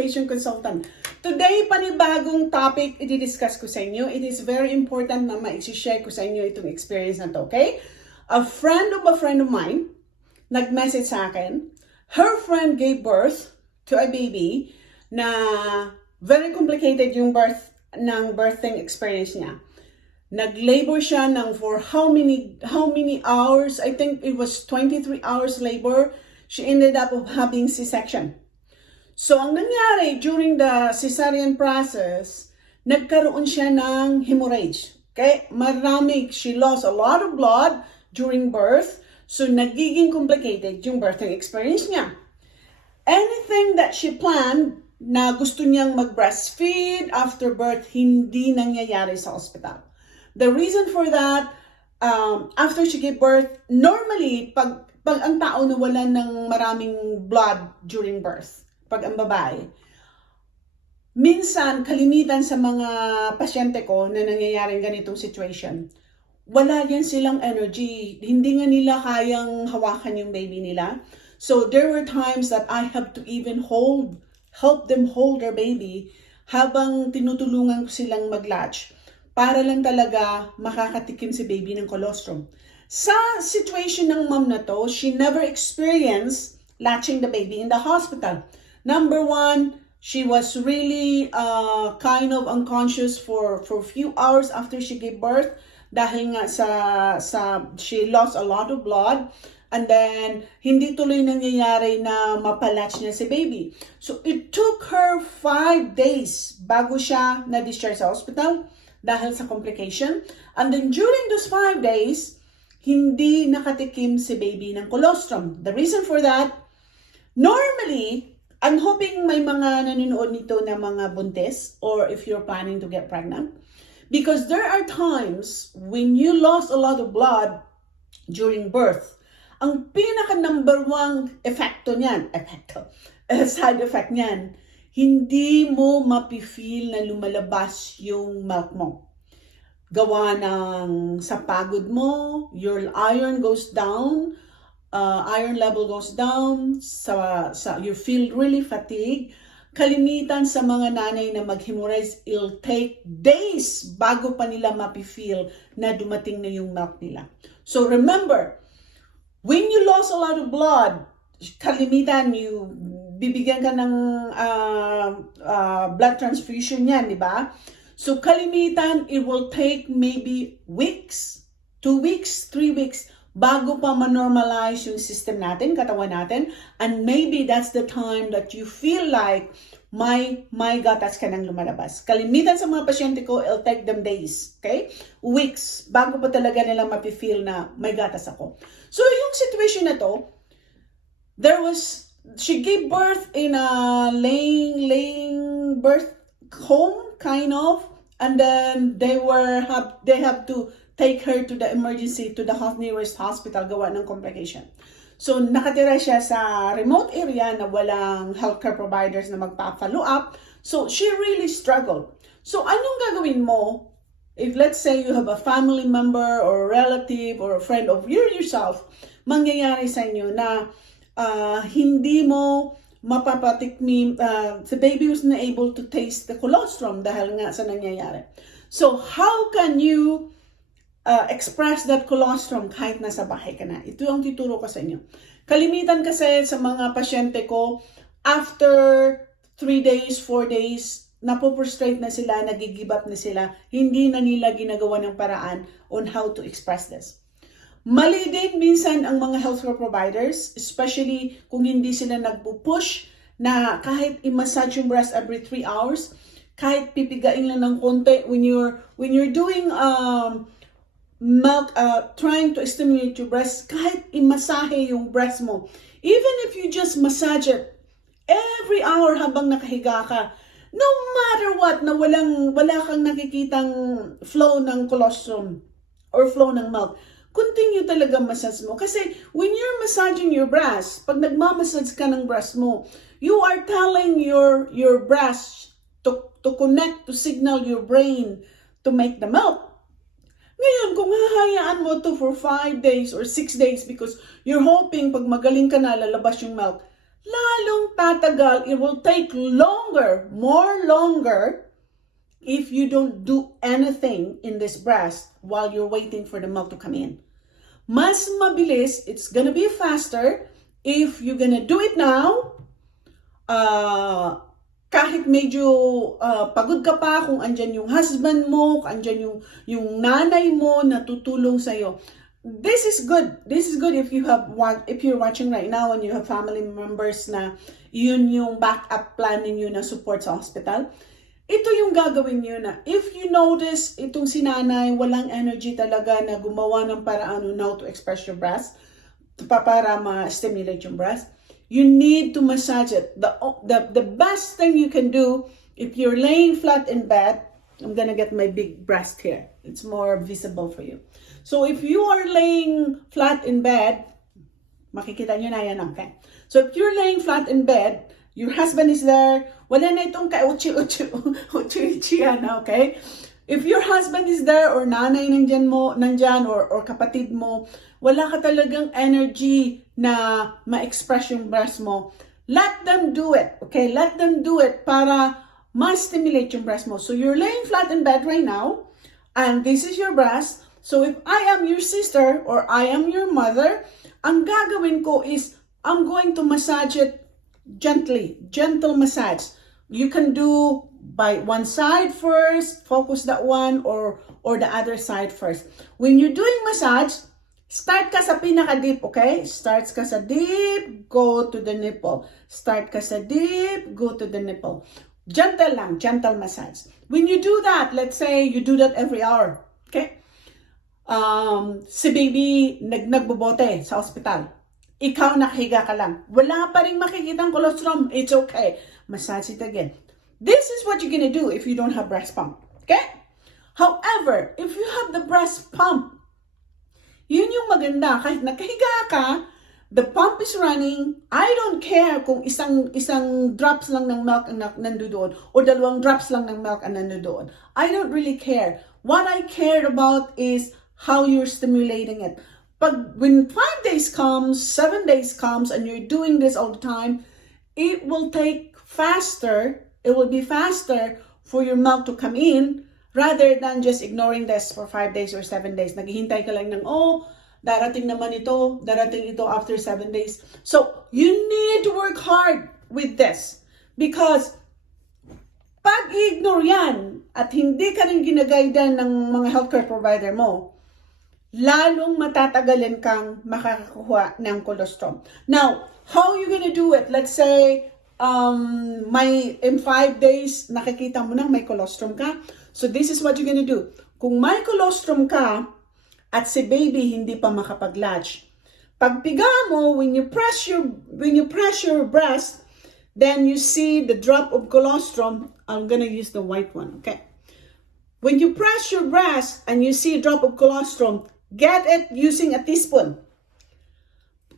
lactation consultant. Today, panibagong topic i-discuss ko sa inyo. It is very important na ma-share ko sa inyo itong experience na to, okay? A friend of mine nag-message sa akin. Her friend gave birth to a baby na very complicated yung birthing experience niya. Nag-labor siya for how many hours? I think it was 23 hours labor. She ended up having C-section. So, ang nangyari during the cesarean process, nagkaroon siya ng hemorrhage. Okay? She lost a lot of blood during birth. So, nagiging complicated yung birthing experience niya. Anything that she planned na gusto niyang mag-breastfeed after birth, hindi nangyayari sa hospital. The reason for that, after she gave birth, normally, pag ang tao nawalan ng maraming blood during birth, pag ang babae, minsan, kalimitan sa mga pasyente ko na nangyayaring ganitong situation, wala yan silang energy. Hindi nga nila kayang hawakan yung baby nila. So, there were times that I have to even help them hold their baby habang tinutulungan ko silang mag-latch para lang talaga makakatikim si baby ng colostrum. Sa situation ng mom na to, she never experienced latching the baby in the hospital. Number one, she was really kind of unconscious for a few hours after she gave birth dahil nga she lost a lot of blood and then hindi tuloy nangyayari na mapalatch niya si baby. So it took her 5 days bago siya na-discharge sa hospital dahil sa complication. And then during those 5 days, hindi nakatikim si baby ng colostrum. The reason for that, normally, I'm hoping may mga nanonood nito na mga buntis or if you're planning to get pregnant. Because there are times when you lost a lot of blood during birth. Ang pinaka-number one side effect niyan, hindi mo mapifeel na lumalabas yung milk mo. Gawa ng sa pagod mo, your iron goes down, iron level goes down, you feel really fatigued. Kalimitan sa mga nanay na mag-hemorrhage, it'll take days bago pa nila mapifeel na dumating na yung milk nila. So remember, when you lost a lot of blood, kalimitan, bibigyan ka ng blood transfusion yan, di ba? So kalimitan, it will take maybe weeks, 2 weeks, 3 weeks, bago pa ma-normalize yung system natin, katawan natin, and maybe that's the time that you feel like may gatas ka nang lumalabas. Kalimitan sa mga pasyente ko, it'll take them days, okay? Weeks, bago pa talaga nila mapifeel na may gatas ako. So yung situation na to, she gave birth in a laying birth home, kind of, and then they have to take her to the emergency, to the nearest hospital, gawa ng complication. So, nakatira siya sa remote area na walang healthcare providers na magpa-follow up. So, she really struggled. So, anong gagawin mo if let's say you have a family member or a relative or a friend of yourself, mangyayari sa inyo na hindi mo mapapatikmi, the baby was not able to taste the colostrum dahil nga sa nangyayari. So, how can you express that colostrum kahit nasa bahay ka na? Ito ang tuturo ko sa inyo. Kalimitan kasi sa mga pasyente ko, after 3 days, 4 days, napoprostrate na sila, nag-give up na sila, hindi na nila ginagawa ng paraan on how to express this. Mali din minsan ang mga healthcare providers, especially kung hindi sila nagpo-push na kahit i-massage yung breast every 3 hours, kahit pipigain lang ng konti when you're doing milk, trying to stimulate your breast, kahit i-masahe yung breast mo. Even if you just massage it every hour habang nakahiga ka, no matter what, na wala kang nakikitang flow ng colostrum or flow ng milk, continue talaga massage mo. Kasi when you're massaging your breast, pag nagmamassage ka ng breast mo, you are telling your breast to connect, to signal your brain to make the milk. Ngayon, kung hahayaan mo to for 5 days or 6 days because you're hoping pag magaling ka na, lalabas yung milk, lalong tatagal. It will take longer, more longer, if you don't do anything in this breast while you're waiting for the milk to come in. Mas mabilis, it's gonna be faster if you're gonna do it now. Kahit medyo pagod ka pa, kung andyan yung husband mo, kung andyan yung nanay mo na tutulong sa'yo. This is good. This is good if you're watching right now and you have family members na yun yung backup plan ninyo na support sa hospital. Ito yung gagawin nyo na if you notice itong si nanay walang energy talaga na gumawa ng paraan on how to express your breast para ma-stimulate yung breast, you need to massage it. The best thing you can do if you're laying flat in bed, I'm gonna get my big breast here. It's more visible for you. So if you are laying flat in bed, makikita nyo na yan, okay? So if you're laying flat in bed, your husband is there, wala na itong ka-uchi-uchi yan, okay? If your husband is there or nanay nandyan or kapatid mo, wala ka talagang energy na ma-express yung breast mo, let them do it, okay? Let them do it para ma-stimulate yung breast mo. So you're laying flat in bed right now, and this is your breast. So if I am your sister or I am your mother, ang gagawin ko is I'm going to massage it gently, gentle massage. You can do by one side first, focus that one, or the other side first. When you're doing massage, start ka sa pinaka-deep, okay? Start ka sa deep, go to the nipple. Start ka sa deep, go to the nipple. Gentle lang, gentle massage. When you do that, let's say you do that every hour, okay? Si baby nagbobote sa hospital. Ikaw nakahiga ka lang. Wala pa rin makikitang colostrum. It's okay. Massage it again. This is what you're gonna do if you don't have breast pump. Okay? However, if you have the breast pump, yun yung maganda. Kahit nakahiga ka, the pump is running. I don't care kung isang drops lang ng milk ang nandoon or dalawang drops lang ng milk ang nandoon. I don't really care. What I cared about is how you're stimulating it. But when 5 days comes, 7 days comes, and you're doing this all the time, it will take faster. It will be faster for your milk to come in rather than just ignoring this for 5 days or 7 days. Naghihintay ka lang ng, darating naman ito, darating ito after 7 days. So, you need to work hard with this because pag i-ignore yan at hindi ka rin ginagaydan ng mga healthcare provider mo, lalong matatagalin kang makakakuha ng colostrum. Now, how are you gonna do it? Let's say, in 5 days, nakikita mo na may colostrum ka. So, this is what you're gonna do. Kung may colostrum ka, at si baby hindi pa makapag-latch, pagpiga mo, when you press your breast, then you see the drop of colostrum. I'm gonna use the white one, okay? When you press your breast and you see a drop of colostrum, get it using a teaspoon.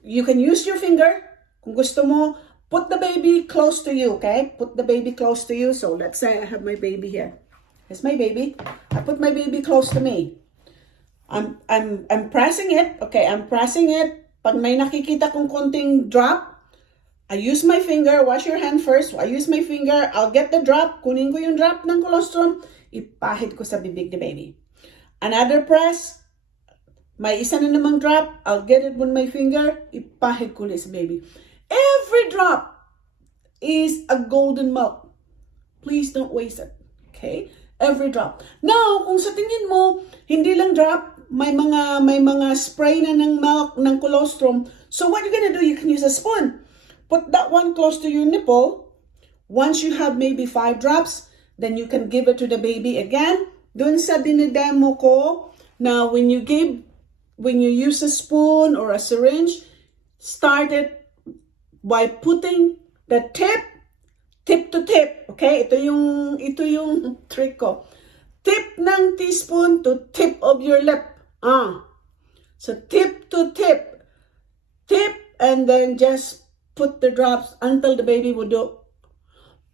You can use your finger. Kung gusto mo, put the baby close to you, okay? Put the baby close to you. So let's say I have my baby here. Here's my baby. I put my baby close to me. I'm pressing it. Okay, I'm pressing it. Pag may nakikita kong konting drop, I use my finger. Wash your hand first. I use my finger. I'll get the drop. Kunin ko yung drop ng colostrum. Ipahid ko sa bibig ni baby. Another press. May isa na namang drop. I'll get it with my finger. Ipahid ko ulit sa baby. Every drop is a golden milk. Please don't waste it. Okay? Every drop. Now, kung sa tingin mo, hindi lang drop, may mga spray na ng milk, ng colostrum. So what you're gonna do, you can use a spoon. Put that one close to your nipple. Once you have maybe 5 drops, then you can give it to the baby again. Dun sa dinidemo ko, na when you use a spoon or a syringe, start it by putting the tip to tip. Okay? Ito yung trick ko. Tip ng teaspoon to tip of your lip. So tip to tip. Tip and then just put the drops until the baby would do.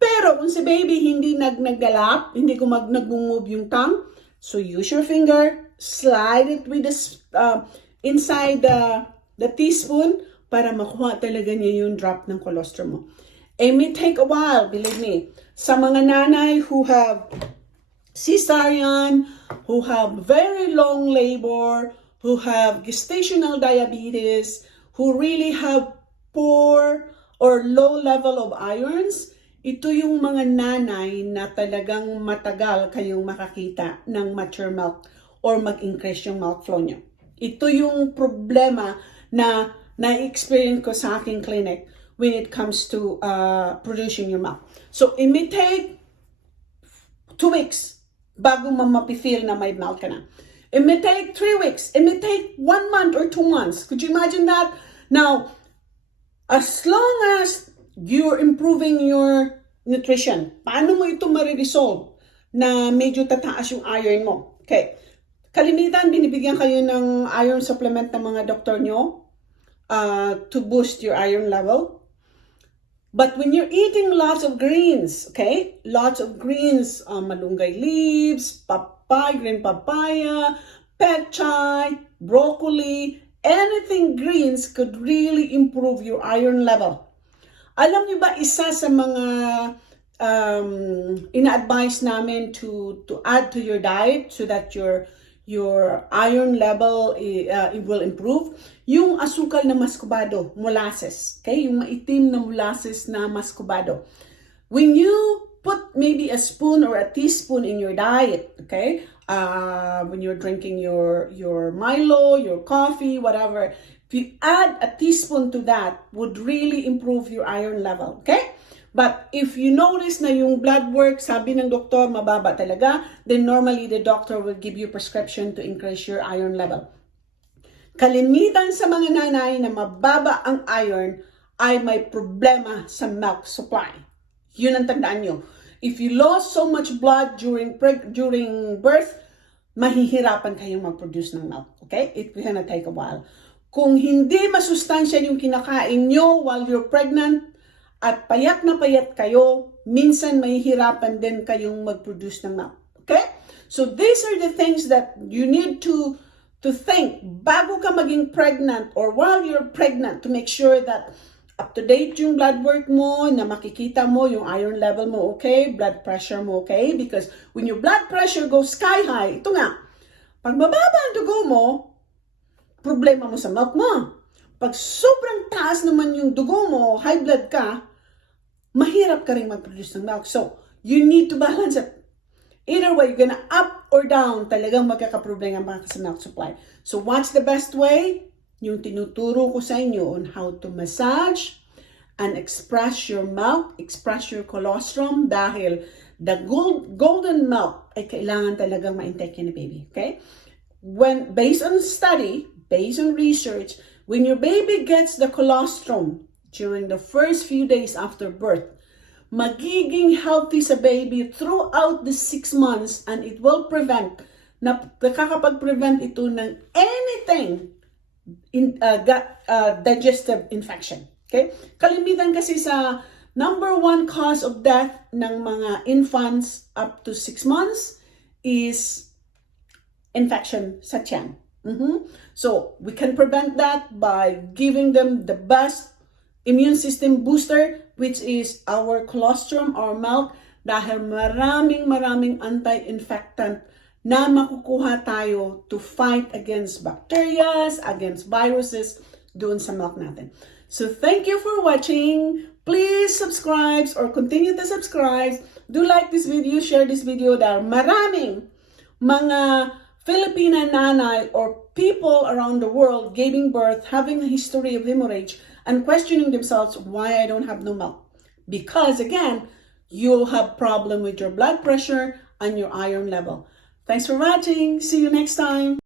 Pero kung si baby hindi naggalap, hindi ko nag-move yung tongue, so use your finger, slide it with the inside the teaspoon, para makuha talaga niya yung drop ng colostrum mo. It may take a while, believe me. Sa mga nanay who have cesarean, who have very long labor, who have gestational diabetes, who really have poor or low level of irons, ito yung mga nanay na talagang matagal kayong makakita ng mature milk or mag-increase yung milk flow nyo. Ito yung problema na na-experience ko sa aking clinic when it comes to producing your milk. So, it may take 2 weeks bago mapifeel na may milk ka na. It may take 3 weeks. It may take 1 month or 2 months. Could you imagine that? Now, as long as you're improving your nutrition, paano mo ito mariresolve na medyo tataas yung iron mo? Okay. Kalimitan, binibigyan kayo ng iron supplement ng mga doktor nyo to boost your iron level. But when you're eating lots of greens, okay? Lots of greens, malunggay leaves, green papaya, pechay, broccoli, anything greens could really improve your iron level. Alam niyo ba, isa sa mga ina-advise namin to add to your diet so that your iron level it will improve, yung asukal na mascobado, molasses, okay? Yung maitim na molasses na mascobado. When you put maybe a spoon or a teaspoon in your diet, okay? When you're drinking your Milo, your coffee, whatever, if you add a teaspoon to that, would really improve your iron level, okay? But if you notice na yung blood work, sabi ng doktor, mababa talaga, then normally the doctor will give you prescription to increase your iron level. Kalimitan sa mga nanay na mababa ang iron ay may problema sa milk supply. Yun ang tandaan nyo. If you lost so much blood during birth, mahihirapan kayong mag-produce ng milk. Okay? It will gonna take a while. Kung hindi masustansya yung kinakain nyo while you're pregnant, at payat na payat kayo, minsan mahihirapan din kayong mag-produce ng milk. Okay? So these are the things that you need to think bago ka maging pregnant or while you're pregnant to make sure that up-to-date yung blood work mo, na makikita mo yung iron level mo okay, blood pressure mo okay, because when your blood pressure goes sky high, ito nga, pag mababa ang dugo mo, problema mo sa milk mo. Pag sobrang taas naman yung dugo mo, high blood ka, mahirap ka rin mag-produce ng milk. So, you need to balance it. Either way, you're gonna up or down, talagang magkakaproblema ka sa milk supply. So, what's the best way? Yung tinuturo ko sa inyo on how to massage and express your milk, express your colostrum, dahil the golden milk ay kailangan talagang ma-intake ni baby. Okay? When, based on study, based on research, when your baby gets the colostrum during the first few days after birth, magiging healthy sa baby throughout the 6 months, and it will prevent, nakakapag-prevent ito ng anything digestive infection. Okay? Kalimitan kasi sa number 1 cause of death ng mga infants up to 6 months is infection sa tiyan. So, we can prevent that by giving them the best immune system booster, which is our colostrum or milk, dahil maraming anti-infectant na makukuha tayo to fight against bacteria, against viruses doon sa milk natin. So, thank you for watching. Please subscribe or continue to subscribe. Do like this video, share this video dahil maraming mga Filipina nanay or people around the world giving birth, having a history of hemorrhage, and questioning themselves why I don't have no milk. Because again, you'll have problem with your blood pressure and your iron level. Thanks for watching. See you next time.